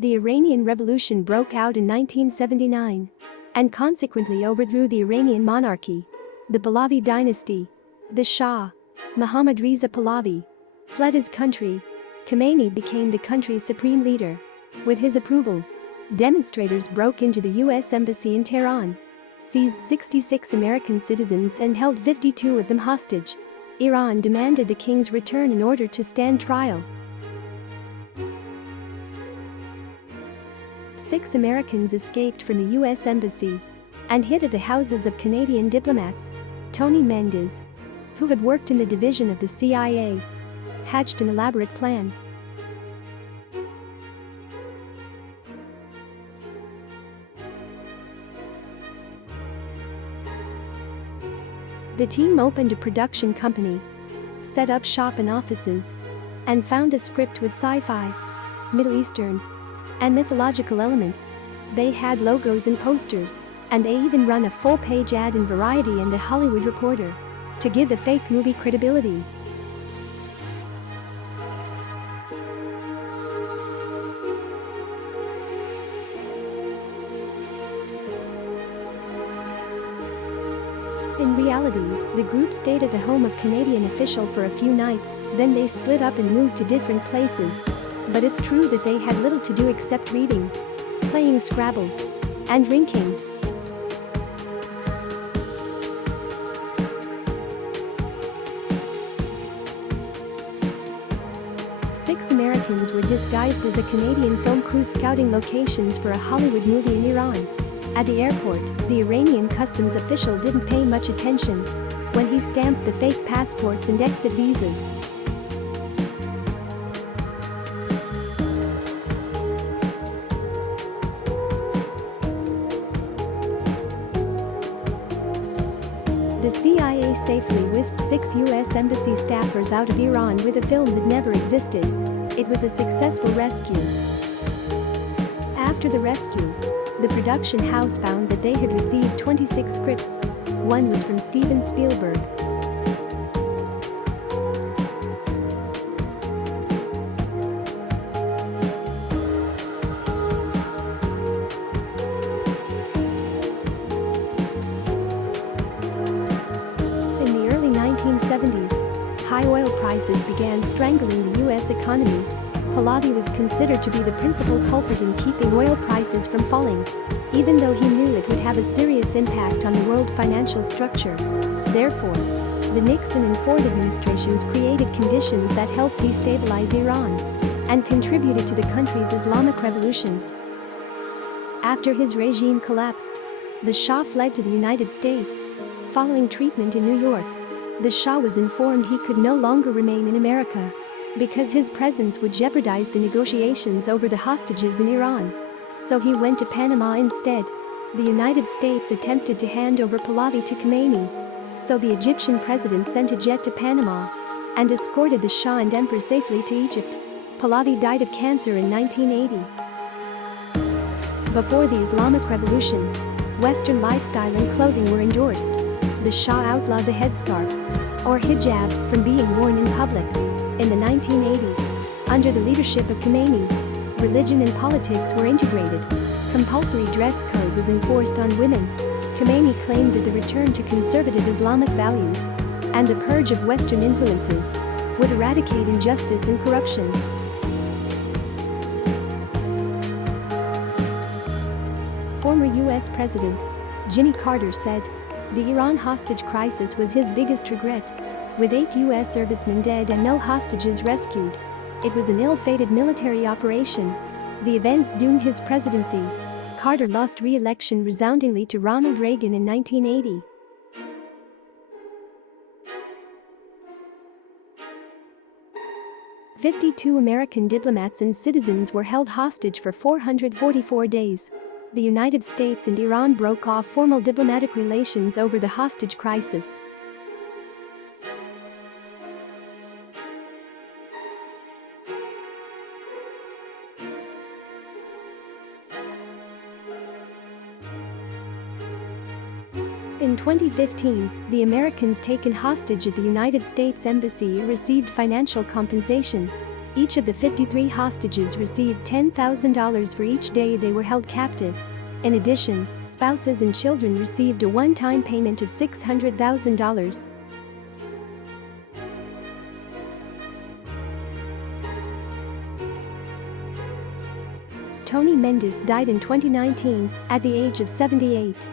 The Iranian Revolution broke out in 1979 and consequently overthrew the Iranian monarchy. The Pahlavi dynasty, the Shah, Mohammad Reza Pahlavi, fled his country. Khomeini became the country's supreme leader. With his approval, demonstrators broke into the U.S. Embassy in Tehran, seized 66 American citizens and held 52 of them hostage. Iran demanded the king's return in order to stand trial. 6 Americans escaped from the U.S. Embassy and hid at the houses of Canadian diplomats. Tony Mendez, who had worked in the division of the CIA, hatched an elaborate plan. The team opened a production company, set up shop and offices, and found a script with sci-fi, Middle Eastern, and mythological elements. They had logos and posters, and they even run a full-page ad in Variety and The Hollywood Reporter to give the fake movie credibility. In reality, the group stayed at the home of Canadian official for a few nights, then they split up and moved to different places. But it's true that they had little to do except reading, playing Scrabbles, and drinking. Six Americans were disguised as a Canadian film crew scouting locations for a Hollywood movie in Iran. At the airport, the Iranian customs official didn't pay much attention when he stamped the fake passports and exit visas. The CIA safely whisked 6 U.S. Embassy staffers out of Iran with a film that never existed. It was a successful rescue. After the rescue, the production house found that they had received 26 scripts. One was from Steven Spielberg. In the early 1970s, high oil prices began strangling the U.S. economy. Pahlavi was considered to be the principal culprit in keeping oil prices from falling, even though he knew it would have a serious impact on the world financial structure. Therefore, the Nixon and Ford administrations created conditions that helped destabilize Iran and contributed to the country's Islamic Revolution. After his regime collapsed, the Shah fled to the United States. Following treatment in New York, the Shah was informed he could no longer remain in America because his presence would jeopardize the negotiations over the hostages in Iran. So he went to Panama instead. The United States attempted to hand over Pahlavi to Khomeini, so the Egyptian president sent a jet to Panama and escorted the Shah and Emperor safely to Egypt. Pahlavi died of cancer in 1980. Before the Islamic Revolution, Western lifestyle and clothing were endorsed. The Shah outlawed the headscarf, or hijab, from being worn in public. In the 1980s, under the leadership of Khomeini, religion and politics were integrated. Compulsory dress code was enforced on women. Khomeini claimed that the return to conservative Islamic values and the purge of Western influences would eradicate injustice and corruption. Former U.S. President Jimmy Carter said, "The Iran hostage crisis was his biggest regret. With 8 U.S. servicemen dead and no hostages rescued, it was an ill-fated military operation. The events doomed his presidency." Carter lost re-election resoundingly to Ronald Reagan in 1980. "52 American diplomats and citizens were held hostage for 444 days. The United States and Iran broke off formal diplomatic relations over the hostage crisis. In 2015, the Americans taken hostage at the United States Embassy received financial compensation. Each of the 53 hostages received $10,000 for each day they were held captive. In addition, spouses and children received a one-time payment of $600,000. Tony Mendes died in 2019 at the age of 78.